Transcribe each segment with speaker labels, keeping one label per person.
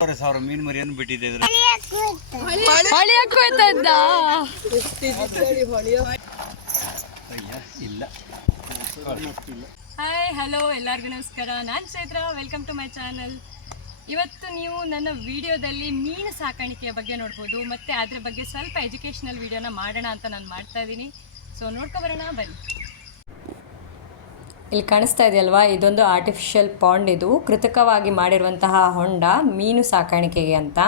Speaker 1: ಮೂರುವರೆ ಸಾವಿರ ಮೀನು ಮರಿಯನ್ನು
Speaker 2: ಹೊಳಿಯಕ್ಕೆ ಹೋಯ್ತದ್ದ
Speaker 1: ಇಲ್ಲ.
Speaker 2: ಹಾಯ್ ಹಲೋ ಎಲ್ಲರಿಗೂ ನಮಸ್ಕಾರ. ನಾನು Chaitra welcome to my channel ಇವತ್ತು ನೀವು ನನ್ನ ವಿಡಿಯೋದಲ್ಲಿ ಮೀನು ಸಾಕಾಣಿಕೆಯ ಬಗ್ಗೆ ನೋಡ್ಬೋದು ಮತ್ತು ಅದ್ರ ಬಗ್ಗೆ ಸ್ವಲ್ಪ ಎಜುಕೇಷನಲ್ ವಿಡಿಯೋನ ಮಾಡೋಣ ಅಂತ ನಾನು ಮಾಡ್ತಾ ಇದ್ದೀನಿ ಸೊ ನೋಡ್ಕೊಬರೋಣ ಬನ್ನಿ. ಇಲ್ಲಿ ಕಾಣಿಸ್ತಾ ಇದೆಯಲ್ವಾ? ಇದೊಂದು ಆರ್ಟಿಫಿಷಿಯಲ್ ಪಾಂಡ್ ಇದು. ಕೃತಕವಾಗಿ ಮಾಡಿರುವಂತಹ ಹೊಂಡ ಮೀನು ಸಾಕಾಣಿಕೆಗೆ ಅಂತ.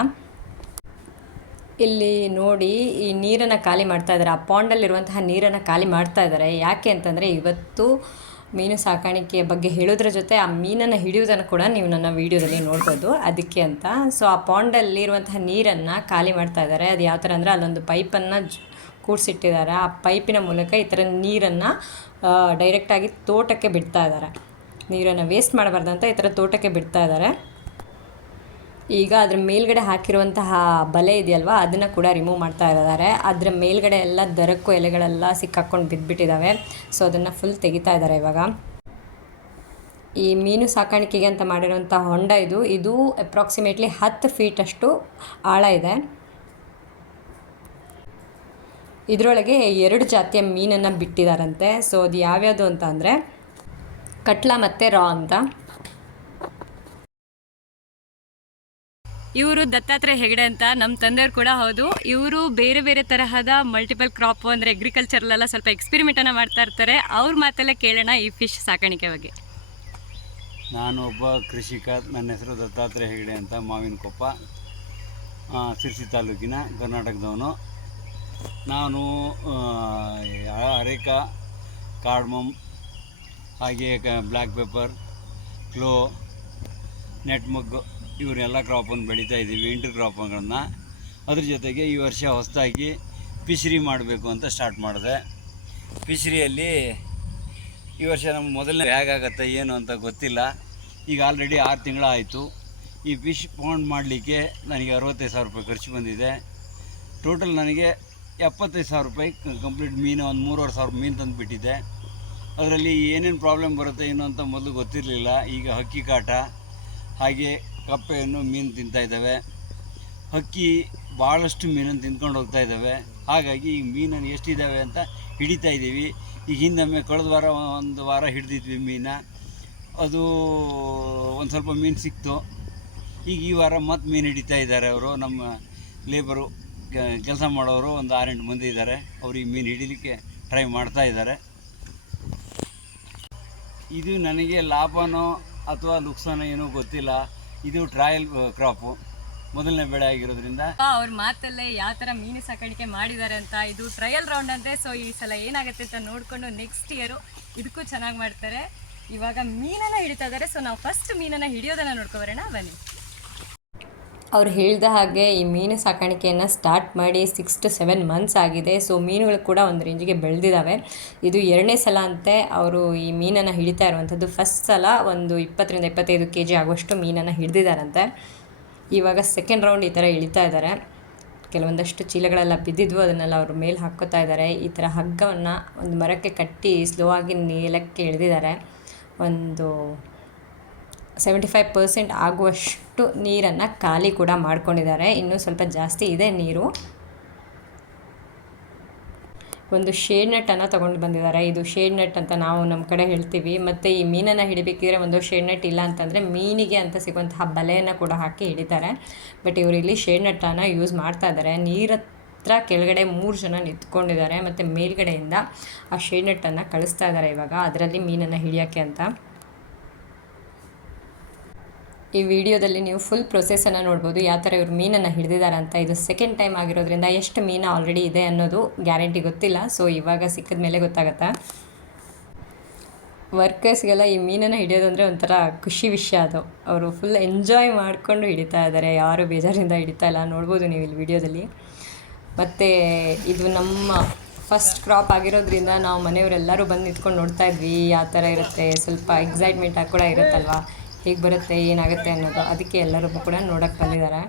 Speaker 2: ಇಲ್ಲಿ ನೋಡಿ, ಈ ನೀರನ್ನು ಖಾಲಿ ಮಾಡ್ತಾ ಇದ್ದಾರೆ. ಆ ಪಾಂಡಲ್ಲಿರುವಂತಹ ನೀರನ್ನು ಖಾಲಿ ಮಾಡ್ತಾ ಇದ್ದಾರೆ. ಯಾಕೆ ಅಂತಂದರೆ ಇವತ್ತು ಮೀನು ಸಾಕಾಣಿಕೆಯ ಬಗ್ಗೆ ಹೇಳೋದ್ರ ಜೊತೆ ಆ ಮೀನನ್ನು ಹಿಡಿಯೋದನ್ನು ಕೂಡ ನೀವು ನನ್ನ ವೀಡಿಯೋದಲ್ಲಿ ನೋಡ್ಬೋದು. ಅದಕ್ಕೆ ಅಂತ. ಸೊ ಆ ಪಾಂಡಲ್ಲಿರುವಂತಹ ನೀರನ್ನು ಖಾಲಿ ಮಾಡ್ತಾ ಇದ್ದಾರೆ. ಅದು ಯಾವ ಥರ ಅಂದರೆ ಅಲ್ಲೊಂದು ಪೈಪನ್ನು ಕೂಡಿಸಿಟ್ಟಿದ್ದಾರೆ ಆ ಪೈಪಿನ ಮೂಲಕ ಈ ಥರ ನೀರನ್ನು ಡೈರೆಕ್ಟಾಗಿ ತೋಟಕ್ಕೆ ಬಿಡ್ತಾ ಇದ್ದಾರೆ. ನೀರನ್ನು ವೇಸ್ಟ್ ಮಾಡಬಾರ್ದಂತ ಈ ಥರ ತೋಟಕ್ಕೆ ಬಿಡ್ತಾ ಇದ್ದಾರೆ. ಈಗ ಅದ್ರ ಮೇಲ್ಗಡೆ ಹಾಕಿರುವಂತಹ ಬಲೆ ಇದೆಯಲ್ವಾ, ಅದನ್ನು ಕೂಡ ರಿಮೂವ್ ಮಾಡ್ತಾ ಇದ್ದಾರೆ. ಅದರ ಮೇಲ್ಗಡೆ ಎಲ್ಲ ದರಕ್ಕೂ ಎಲೆಗಳೆಲ್ಲ ಸಿಕ್ಕಾಕ್ಕೊಂಡು ಬಿದ್ದುಬಿಟ್ಟಿದ್ದಾವೆ ಸೊ ಅದನ್ನು ಫುಲ್ ತೆಗಿತಾ ಇದ್ದಾರೆ ಇವಾಗ. ಈ ಮೀನು ಸಾಕಾಣಿಕೆಗೆ ಅಂತ ಮಾಡಿರೋಂಥ ಹೊಂಡ ಇದು ಇದು ಅಪ್ರಾಕ್ಸಿಮೇಟ್ಲಿ ಹತ್ತು ಫೀಟಷ್ಟು ಆಳ ಇದೆ. ಇದರೊಳಗೆ ಎರಡು ಜಾತಿಯ ಮೀನನ್ನು ಬಿಟ್ಟಿದಾರಂತೆ. ಸೊ ಅದು ಯಾವ್ಯಾವುದು ಅಂತ ಅಂದರೆ ಕಟ್ಲಾ ಮತ್ತು ರಾ ಅಂತ. ಇವರು ದತ್ತಾತ್ರೇಯ ಹೆಗಡೆ ಅಂತ. ನಮ್ಮ ತಂದೆಯವರು ಕೂಡ ಹೌದು. ಇವರು ಬೇರೆ ಬೇರೆ ತರಹದ ಮಲ್ಟಿಪಲ್ ಕ್ರಾಪ್ ಅಂದರೆ ಅಗ್ರಿಕಲ್ಚರ್ಲೆಲ್ಲ ಸ್ವಲ್ಪ ಎಕ್ಸ್ಪೆರಿಮೆಂಟನ್ನು ಮಾಡ್ತಾ ಇರ್ತಾರೆ. ಅವ್ರ ಮಾತಲ್ಲೇ ಕೇಳೋಣ ಈ ಫಿಶ್ ಸಾಕಾಣಿಕೆ ಬಗ್ಗೆ.
Speaker 1: ನಾನು ಒಬ್ಬ ಕೃಷಿಕ. ನನ್ನ ಹೆಸರು ದತ್ತಾತ್ರೇಯ ಹೆಗಡೆ ಅಂತ ಮಾವಿನಕೊಪ್ಪ. ಆ, ಸಿರ್ಸಿ ತಾಲೂಕಿನ ಕರ್ನಾಟಕದವನು. ನಾನು ಅರೇಕ ಕಾರ್ಡ್ಮಮ್ ಹಾಗೆ ಕ, ಬ್ಲ್ಯಾಕ್ ಪೆಪ್ಪರ್ ಕ್ಲೋ ನೆಟ್ ಮಗ್ಗು ಇವನ್ನೆಲ್ಲ ಕ್ರಾಪನ್ನು ಬೆಳೀತಾ ಇದ್ದೀವಿ ಇಂಟರ್ ಕ್ರಾಪ್ಗಳನ್ನು ಅದ್ರ ಜೊತೆಗೆ ಈ ವರ್ಷ ಹೊಸದಾಗಿ ಫಿಶ್ರಿ ಮಾಡಬೇಕು ಅಂತ ಸ್ಟಾರ್ಟ್ ಮಾಡಿದೆ. ಫಿಶ್ರಿಯಲ್ಲಿ ಈ ವರ್ಷ ನಮ್ಮ ಮೊದಲನೇ ಹೇಗಾಗತ್ತೆ ಏನು ಅಂತ ಗೊತ್ತಿಲ್ಲ. ಈಗ ಆಲ್ರೆಡಿ ಆರು ತಿಂಗಳಾಯಿತು ಈ ಫಿಶ್ ಪಾಂಡ್ ಮಾಡಲಿಕ್ಕೆ ನನಗೆ ಅರವತ್ತೈದು ಸಾವಿರ ರೂಪಾಯಿ ಖರ್ಚು ಬಂದಿದೆ. ಟೋಟಲ್ ನನಗೆ ಎಪ್ಪತ್ತೈದು ಸಾವಿರ ರೂಪಾಯಿ ಕಂಪ್ಲೀಟ್ ಮೀನು, ಒಂದು ಮೂರುವರೆ ಸಾವಿರ ಮೀನು ತಂದು ಬಿಟ್ಟಿದ್ದೆ ಅದರಲ್ಲಿ ಏನೇನು ಪ್ರಾಬ್ಲಮ್ ಬರುತ್ತೆ ಏನು ಅಂತ ಮೊದಲು ಗೊತ್ತಿರಲಿಲ್ಲ. ಈಗ ಹಕ್ಕಿ ಕಾಟ, ಹಾಗೆ ಕಪ್ಪೆಯನ್ನು ಮೀನು ತಿಂತಾಯಿದ್ದಾವೆ ಹಕ್ಕಿ ಭಾಳಷ್ಟು ಮೀನನ್ನು ತಿಂದ್ಕೊಂಡು ಹೋಗ್ತಾ ಇದ್ದಾವೆ. ಹಾಗಾಗಿ ಈ ಮೀನನ್ನು ಎಷ್ಟಿದ್ದಾವೆ ಅಂತ ಹಿಡಿತಾ ಇದ್ದೀವಿ. ಈಗ ಹಿಂದೊಮ್ಮೆ ಕಳೆದ ವಾರ ಒಂದು ವಾರ ಹಿಡಿದಿದ್ವಿ ಮೀನ. ಅದು ಒಂದು ಸ್ವಲ್ಪ ಮೀನು ಸಿಕ್ತು. ಈಗ ಈ ವಾರ ಮತ್ತೆ ಮೀನು ಹಿಡಿತಾ ಇದ್ದಾರೆ ಅವರು ನಮ್ಮ ಲೇಬರು ಕೆಲಸ ಮಾಡೋರು ಒಂದು ಆರೆಂಟು ಮಂದಿ ಇದ್ದಾರೆ. ಅವರು ಈ ಮೀನು ಹಿಡಿಲಿಕ್ಕೆ ಟ್ರೈ ಮಾಡ್ತಾ ಇದ್ದಾರೆ. ಇದು ನನಗೆ ಲಾಭನೋ ಅಥವಾ ನುಕ್ಸಾನೋ ಏನೋ ಗೊತ್ತಿಲ್ಲ. ಇದು ಟ್ರಯಲ್ ಕ್ರಾಪು ಮೊದಲನೇ ಬೆಳೆ ಆಗಿರೋದ್ರಿಂದ.
Speaker 2: ಅವ್ರ ಮಾತಲ್ಲೇ ಯಾವ ಥರ ಮೀನು ಸಾಕಾಣಿಕೆ ಮಾಡಿದ್ದಾರೆ ಅಂತ ಇದು ಟ್ರಯಲ್ ರೌಂಡ್ ಅಂದ್ರೆ ಸೊ ಈ ಸಲ ಏನಾಗುತ್ತೆ ಅಂತ ನೋಡಿಕೊಂಡು ನೆಕ್ಸ್ಟ್ ಇಯರು ಇದಕ್ಕೂ ಚೆನ್ನಾಗಿ ಮಾಡ್ತಾರೆ. ಇವಾಗ ಮೀನನ್ನು ಹಿಡಿತಾ ಇದ್ದಾರೆ ಸೊ ನಾವು ಫಸ್ಟ್ ಮೀನನ್ನು ಹಿಡಿಯೋದನ್ನು ನೋಡ್ಕೊಬರೋಣ ಬನ್ನಿ. ಅವ್ರು ಹೇಳಿದ ಹಾಗೆ ಈ ಮೀನು ಸಾಕಾಣಿಕೆಯನ್ನು ಸ್ಟಾರ್ಟ್ ಮಾಡಿ ಸಿಕ್ಸ್ ಟು ಸೆವೆನ್ ಮಂತ್ಸ್ ಆಗಿದೆ. ಸೊ ಮೀನುಗಳು ಕೂಡ ಒಂದು ರೇಂಜಿಗೆ ಬೆಳೆದಿದ್ದಾವೆ ಇದು ಎರಡನೇ ಸಲ ಅಂತೆ ಅವರು ಈ ಮೀನನ್ನು ಹಿಡಿತಾ ಇರುವಂಥದ್ದು. ಫಸ್ಟ್ ಸಲ ಒಂದು ಇಪ್ಪತ್ತರಿಂದ ಇಪ್ಪತ್ತೈದು ಕೆ ಜಿ ಆಗುವಷ್ಟು ಮೀನನ್ನು ಹಿಡಿದಿದ್ದಾರಂತೆ ಇವಾಗ ಸೆಕೆಂಡ್ ರೌಂಡ್ ಈ ಥರ ಇಳಿತಾ ಇದ್ದಾರೆ ಕೆಲವೊಂದಷ್ಟು ಚೀಲಗಳೆಲ್ಲ ಬಿದ್ದಿದ್ವು. ಅದನ್ನೆಲ್ಲ ಅವರು ಮೇಲೆ ಹಾಕ್ಕೋತಾ ಇದ್ದಾರೆ ಈ ಥರ ಹಗ್ಗವನ್ನು ಒಂದು ಮರಕ್ಕೆ ಕಟ್ಟಿ ಸ್ಲೋ ಆಗಿ ನೆಲಕ್ಕೆ ಇಳಿದಿದ್ದಾರೆ ಒಂದು ಸೆವೆಂಟಿ ಫೈವ್ ಪರ್ಸೆಂಟ್ ಆಗುವಷ್ಟು ನೀರನ್ನು ಖಾಲಿ ಕೂಡ ಮಾಡ್ಕೊಂಡಿದ್ದಾರೆ. ಇನ್ನೂ ಸ್ವಲ್ಪ ಜಾಸ್ತಿ ಇದೆ ನೀರು. ಒಂದು ಶೇಡ್ ನೆಟ್ಟನ್ನು ತೊಗೊಂಡು ಬಂದಿದ್ದಾರೆ. ಇದು ಶೇಡ್ ನೆಟ್ ಅಂತ ನಾವು ನಮ್ಮ ಕಡೆ ಹೇಳ್ತೀವಿ. ಮತ್ತು ಈ ಮೀನನ್ನು ಹಿಡಿಬೇಕಿದ್ರೆ ಒಂದು ಶೇಡ್ ನೆಟ್ ಇಲ್ಲ ಅಂತಂದರೆ ಮೀನಿಗೆ ಅಂತ ಸಿಗುವಂತಹ ಬಲೆಯನ್ನು ಕೂಡ ಹಾಕಿ ಹಿಡಿತಾರೆ. ಬಟ್ ಇವರು ಇಲ್ಲಿ ಶೇಡ್ ನೆಟ್ಟನ್ನು ಯೂಸ್ ಮಾಡ್ತಾ ಇದ್ದಾರೆ. ನೀರ ಹತ್ರ ಕೆಳಗಡೆ ಮೂರು ಜನ ನಿಂತ್ಕೊಂಡಿದ್ದಾರೆ. ಮತ್ತು ಮೇಲ್ಗಡೆಯಿಂದ ಆ ಶೇಡ್ ನೆಟ್ಟನ್ನು ಕಳಿಸ್ತಾ ಇದ್ದಾರೆ ಇವಾಗ. ಅದರಲ್ಲಿ ಮೀನನ್ನು ಹಿಡಿಯೋಕ್ಕೆ ಅಂತ. ಈ ವಿಡಿಯೋದಲ್ಲಿ ನೀವು ಫುಲ್ ಪ್ರೊಸೆಸನ್ನು ನೋಡ್ಬೋದು, ಯಾವ ಥರ ಇವರು ಮೀನನ್ನು ಹಿಡಿದಿದ್ದಾರೆ ಅಂತ. ಇದು ಸೆಕೆಂಡ್ ಟೈಮ್ ಆಗಿರೋದ್ರಿಂದ ಎಷ್ಟು ಮೀನು ಆಲ್ರೆಡಿ ಇದೆ ಅನ್ನೋದು ಗ್ಯಾರಂಟಿ ಗೊತ್ತಿಲ್ಲ. ಸೊ ಇವಾಗ ಸಿಕ್ಕಿದ ಮೇಲೆ ಗೊತ್ತಾಗುತ್ತೆ? ವರ್ಕರ್ಸ್ಗೆಲ್ಲ ಈ ಮೀನನ್ನು ಹಿಡಿಯೋದಂದರೆ ಒಂಥರ ಖುಷಿ ವಿಷಯ ಅದು. ಅವರು ಫುಲ್ ಎಂಜಾಯ್ ಮಾಡಿಕೊಂಡು ಹಿಡಿತಾ ಇದ್ದಾರೆ ಯಾರು ಬೇಜಾರಿಂದ ಹಿಡಿತಾ ಇಲ್ಲ. ನೋಡ್ಬೋದು ನೀವು ಇಲ್ಲಿ ವಿಡಿಯೋದಲ್ಲಿ. ಮತ್ತು ಇದು ನಮ್ಮ ಫಸ್ಟ್ ಕ್ರಾಪ್ ಆಗಿರೋದ್ರಿಂದ ನಾವು ಮನೆಯವರೆಲ್ಲರೂ ಬಂದು ನಿಂತ್ಕೊಂಡು ನೋಡ್ತಾ ಇದ್ವಿ. ಯಾವ ಥರ ಇರುತ್ತೆ. ಸ್ವಲ್ಪ ಎಕ್ಸೈಟ್ಮೆಂಟ್ ಆಗಿ ಕೂಡ ಇರುತ್ತಲ್ವಾ? ಹೇಗೆ ಬರುತ್ತೆ, ಏನಾಗುತ್ತೆ ಅನ್ನೋದು ಅದಕ್ಕೆ ಎಲ್ಲರೂ ಕೂಡ ನೋಡೋಕ್ಕೆ ಬಂದಿದ್ದಾರೆ.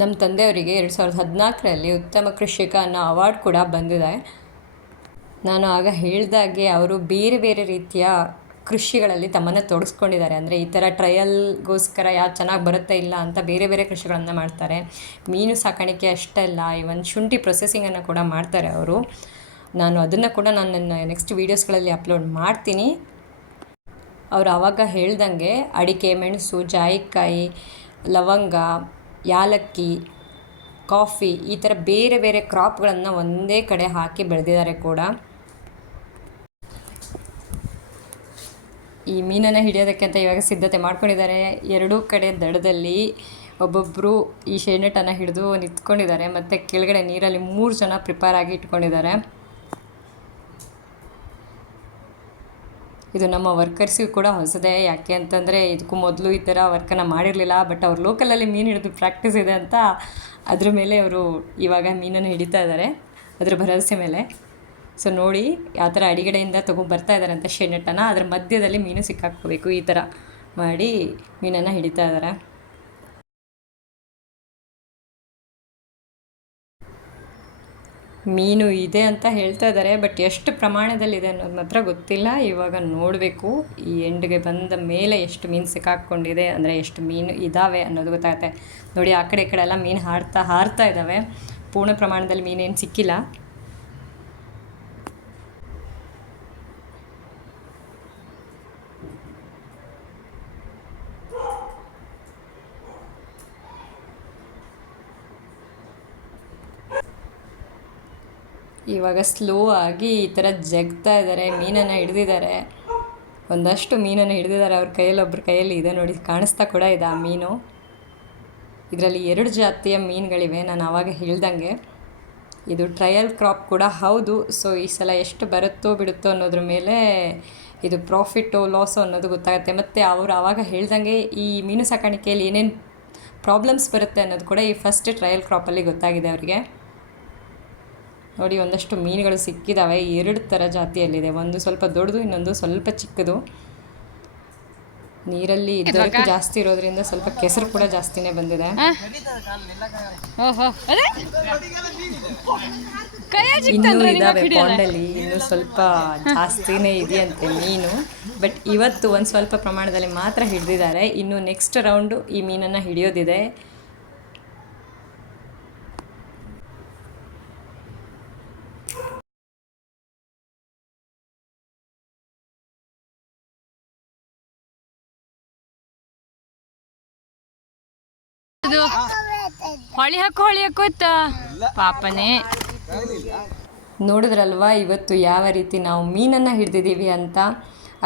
Speaker 2: ನಮ್ಮ ತಂದೆಯವರಿಗೆ ಎರಡು ಸಾವಿರದ ಹದಿನಾಲ್ಕರಲ್ಲಿ ಉತ್ತಮ ಕೃಷಿಕ ಅನ್ನೋ ಅವಾರ್ಡ್ ಕೂಡ ಬಂದಿದೆ. ನಾನು ಆಗ ಹೇಳಿದಾಗೆ ಅವರು ಬೇರೆ ಬೇರೆ ರೀತಿಯ ಕೃಷಿಗಳಲ್ಲಿ ತಮ್ಮನ್ನು ತೊಡಗಿಸ್ಕೊಂಡಿದ್ದಾರೆ. ಅಂದರೆ ಈ ಥರ ಟ್ರಯಲ್ಗೋಸ್ಕರ ಯಾವ್ದು ಚೆನ್ನಾಗಿ ಬರುತ್ತೆ ಇಲ್ಲ ಅಂತ ಬೇರೆ ಬೇರೆ ಕೃಷಿಗಳನ್ನು ಮಾಡ್ತಾರೆ. ಮೀನು ಸಾಕಾಣಿಕೆ ಅಷ್ಟೇ ಅಲ್ಲ ಇವನ್ ಶುಂಠಿ ಪ್ರೊಸೆಸಿಂಗನ್ನು ಕೂಡ ಮಾಡ್ತಾರೆ ಅವರು. ನಾನು ಅದನ್ನು ಕೂಡ ನಾನು ನನ್ನ ನೆಕ್ಸ್ಟ್ ವೀಡಿಯೋಸ್ಗಳಲ್ಲಿ ಅಪ್ಲೋಡ್ ಮಾಡ್ತೀನಿ. ಅವ್ರು ಆವಾಗ ಹೇಳ್ದಂಗೆ ಅಡಿಕೆ, ಮೆಣಸು, ಜಾಯಿಕಾಯಿ, ಲವಂಗ, ಯಾಲಕ್ಕಿ, ಕಾಫಿ ಈ ಥರ ಬೇರೆ ಬೇರೆ ಕ್ರಾಪ್ಗಳನ್ನು ಒಂದೇ ಕಡೆ ಹಾಕಿ ಬೆಳೆದಿದ್ದಾರೆ ಕೂಡ. ಈ ಮೀನನ್ನು ಹಿಡಿಯೋದಕ್ಕೆ ಅಂತ ಇವಾಗ ಸಿದ್ಧತೆ ಮಾಡ್ಕೊಂಡಿದ್ದಾರೆ. ಎರಡೂ ಕಡೆ ದಡದಲ್ಲಿ ಒಬ್ಬೊಬ್ಬರು ಈ ಶೇನೆಟನ್ನು ಹಿಡಿದು ನಿಂತ್ಕೊಂಡಿದ್ದಾರೆ. ಮತ್ತು ಕೆಳಗಡೆ ನೀರಲ್ಲಿ ಮೂರು ಜನ ಪ್ರಿಪೇರ್ ಆಗಿ ಇಟ್ಕೊಂಡಿದ್ದಾರೆ. ಇದು ನಮ್ಮ ವರ್ಕರ್ಸಿಗೂ ಕೂಡ ಹೊಸದೇ. ಯಾಕೆ ಅಂತಂದರೆ ಇದಕ್ಕೂ ಮೊದಲು ಈ ಥರ ವರ್ಕನ್ನು ಮಾಡಿರಲಿಲ್ಲ. ಬಟ್ ಅವ್ರು ಲೋಕಲಲ್ಲಿ ಮೀನು ಹಿಡಿದು ಪ್ರಾಕ್ಟೀಸ್ ಇದೆ ಅಂತ ಅದ್ರ ಮೇಲೆ ಅವರು ಇವಾಗ ಮೀನನ್ನು ಹಿಡಿತಾ ಇದ್ದಾರೆ. ಅದ್ರ ಭರವಸೆ ಮೇಲೆ. ಸೊ ನೋಡಿ, ಆ ಥರ ಅಡಿಗಡೆಯಿಂದ ತೊಗೊಂಡು ಬರ್ತಾ ಇದ್ದಾರೆ ಅಂತ ಶೆಣ್ಣಟ್ಟನ ಅದ್ರ ಮಧ್ಯದಲ್ಲಿ ಮೀನು ಸಿಕ್ಕಾಕ್ಬೇಕು ಈ ಥರ ಮಾಡಿ ಮೀನನ್ನು ಹಿಡಿತಾ ಇದ್ದಾರೆ ಮೀನು ಇದೆ ಅಂತ ಹೇಳ್ತಾ ಇದ್ದಾರೆ ಬಟ್ ಎಷ್ಟು ಪ್ರಮಾಣದಲ್ಲಿದೆ ಅನ್ನೋದು ಮಾತ್ರ ಗೊತ್ತಿಲ್ಲ. ಇವಾಗ ನೋಡಬೇಕು, ಈ ಎಂಡ್ಗೆ ಬಂದ ಮೇಲೆ ಎಷ್ಟು ಮೀನು ಸಿಕ್ಕಾಕ್ಕೊಂಡಿದೆ ಅಂದರೆ ಎಷ್ಟು ಮೀನು ಇದ್ದಾವೆ ಅನ್ನೋದು ಗೊತ್ತಾಗುತ್ತೆ. ನೋಡಿ, ಆ ಕಡೆ ಈ ಕಡೆ ಎಲ್ಲ ಮೀನು ಹಾರ್ತಾ ಹಾರ್ತಾ ಇದ್ದಾವೆ ಪೂರ್ಣ ಪ್ರಮಾಣದಲ್ಲಿ ಮೀನೇನು ಸಿಕ್ಕಿಲ್ಲ. ಇವಾಗ ಸ್ಲೋ ಆಗಿ ಈ ಥರ ಜಗ್ತಾ ಇದ್ದಾರೆ ಮೀನನ್ನು ಹಿಡ್ದಿದ್ದಾರೆ ಒಂದಷ್ಟು ಮೀನನ್ನು ಹಿಡ್ದಿದ್ದಾರೆ ಅವ್ರ ಕೈಯಲ್ಲಿ ಒಬ್ಬರ ಕೈಯಲ್ಲಿ ಇದೆ ನೋಡಿ, ಕಾಣಿಸ್ತಾ ಕೂಡ ಇದೆ ಆ ಮೀನು. ಇದರಲ್ಲಿ ಎರಡು ಜಾತಿಯ ಮೀನುಗಳಿವೆ, ನಾನು ಆವಾಗ ಹೇಳ್ದಂಗೆ. ಇದು ಟ್ರಯಲ್ ಕ್ರಾಪ್ ಕೂಡ ಹೌದು ಸೊ ಈ ಸಲ ಎಷ್ಟು ಬರುತ್ತೋ ಬಿಡುತ್ತೋ ಅನ್ನೋದ್ರ ಮೇಲೆ ಇದು ಪ್ರಾಫಿಟ್ಟು ಲಾಸು ಅನ್ನೋದು ಗೊತ್ತಾಗುತ್ತೆ. ಮತ್ತು ಅವರು ಆವಾಗ ಹೇಳ್ದಂಗೆ ಈ ಮೀನು ಸಾಕಾಣಿಕೆಯಲ್ಲಿ ಏನೇನು ಪ್ರಾಬ್ಲಮ್ಸ್ ಬರುತ್ತೆ ಅನ್ನೋದು ಕೂಡ ಈ ಫಸ್ಟ್ ಟ್ರಯಲ್ ಕ್ರಾಪಲ್ಲಿ ಗೊತ್ತಾಗಿದೆ ಅವರಿಗೆ. ನೋಡಿ ಒಂದಷ್ಟು ಮೀನುಗಳು ಸಿಕ್ಕಿದಾವೆ. ಎರಡು ಥರ ಜಾತಿಯಲ್ಲಿದೆ. ಒಂದು ಸ್ವಲ್ಪ ದೊಡ್ಡದು ಇನ್ನೊಂದು ಸ್ವಲ್ಪ ಚಿಕ್ಕದು. ನೀರಲ್ಲಿ ಇದ್ದಕ್ಕೆ ಜಾಸ್ತಿ ಇರೋದ್ರಿಂದ ಸ್ವಲ್ಪ ಕೆಸರು ಕೂಡ ಜಾಸ್ತಿನೇ ಬಂದಿದೆ. ಇನ್ನೂ ಇದಾವೆ ಪಾಂಡಲ್ಲಿ. ಇನ್ನು ಸ್ವಲ್ಪ ಜಾಸ್ತಿನೇ ಇದೆಯಂತೆ ಮೀನು. ಬಟ್ ಇವತ್ತು ಒಂದು ಸ್ವಲ್ಪ ಪ್ರಮಾಣದಲ್ಲಿ ಮಾತ್ರ ಹಿಡಿದಿದ್ದಾರೆ. ಇನ್ನು ನೆಕ್ಸ್ಟ್ ರೌಂಡು ಈ ಮೀನನ್ನು ಹಿಡಿಯೋದಿದೆ.
Speaker 3: ಅದು ಹೊಳಿ ಹಾಕು, ಹೊಳಿ ಹಾಕೋತ ಪಾಪನೇ.
Speaker 2: ನೋಡಿದ್ರಲ್ವಾ, ಇವತ್ತು ಯಾವ ರೀತಿ ನಾವು ಮೀನನ್ನು ಹಿಡಿದಿದ್ದೀವಿ ಅಂತ?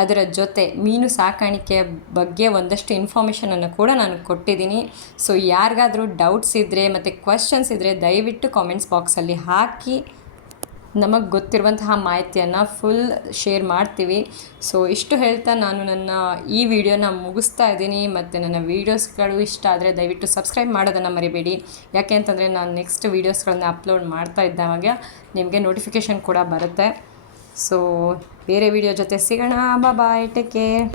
Speaker 2: ಅದರ ಜೊತೆ ಮೀನು ಸಾಕಾಣಿಕೆಯ ಬಗ್ಗೆ ಒಂದಷ್ಟು ಇನ್ಫಾರ್ಮೇಷನನ್ನು ಕೂಡ ನಾನು ಕೊಟ್ಟಿದ್ದೀನಿ. ಸೊ ಯಾರಿಗಾದರೂ ಡೌಟ್ಸ್ ಇದ್ದರೆ ಮತ್ತು ಕ್ವಶನ್ಸ್ ಇದ್ದರೆ ದಯವಿಟ್ಟು ಕಾಮೆಂಟ್ಸ್ ಬಾಕ್ಸಲ್ಲಿ ಹಾಕಿ. ನಮಗೆ ಗೊತ್ತಿರುವಂತಹ ಮಾಹಿತಿಯನ್ನು ಫುಲ್ ಶೇರ್ ಮಾಡ್ತೀವಿ. ಸೊ ಇಷ್ಟು ಹೇಳ್ತಾ ನಾನು ನನ್ನ ಈ ವಿಡಿಯೋನ ಮುಗಿಸ್ತಾ ಇದ್ದೀನಿ. ಮತ್ತು ನನ್ನ ವೀಡಿಯೋಸ್ಗಳು ಇಷ್ಟ ಆದರೆ ದಯವಿಟ್ಟು ಸಬ್ಸ್ಕ್ರೈಬ್ ಮಾಡೋದನ್ನು ಮರಿಬೇಡಿ. ಯಾಕೆ ಅಂತಂದರೆ ನಾನು ನೆಕ್ಸ್ಟ್ ವೀಡಿಯೋಸ್ಗಳನ್ನ ಅಪ್ಲೋಡ್ ಮಾಡ್ತಾ ಇದ್ದಾವಾಗ ನಿಮಗೆ ನೋಟಿಫಿಕೇಷನ್ ಕೂಡ ಬರುತ್ತೆ. ಸೊ ಬೇರೆ ವಿಡಿಯೋ ಜೊತೆ ಸಿಗೋಣ. Bye take care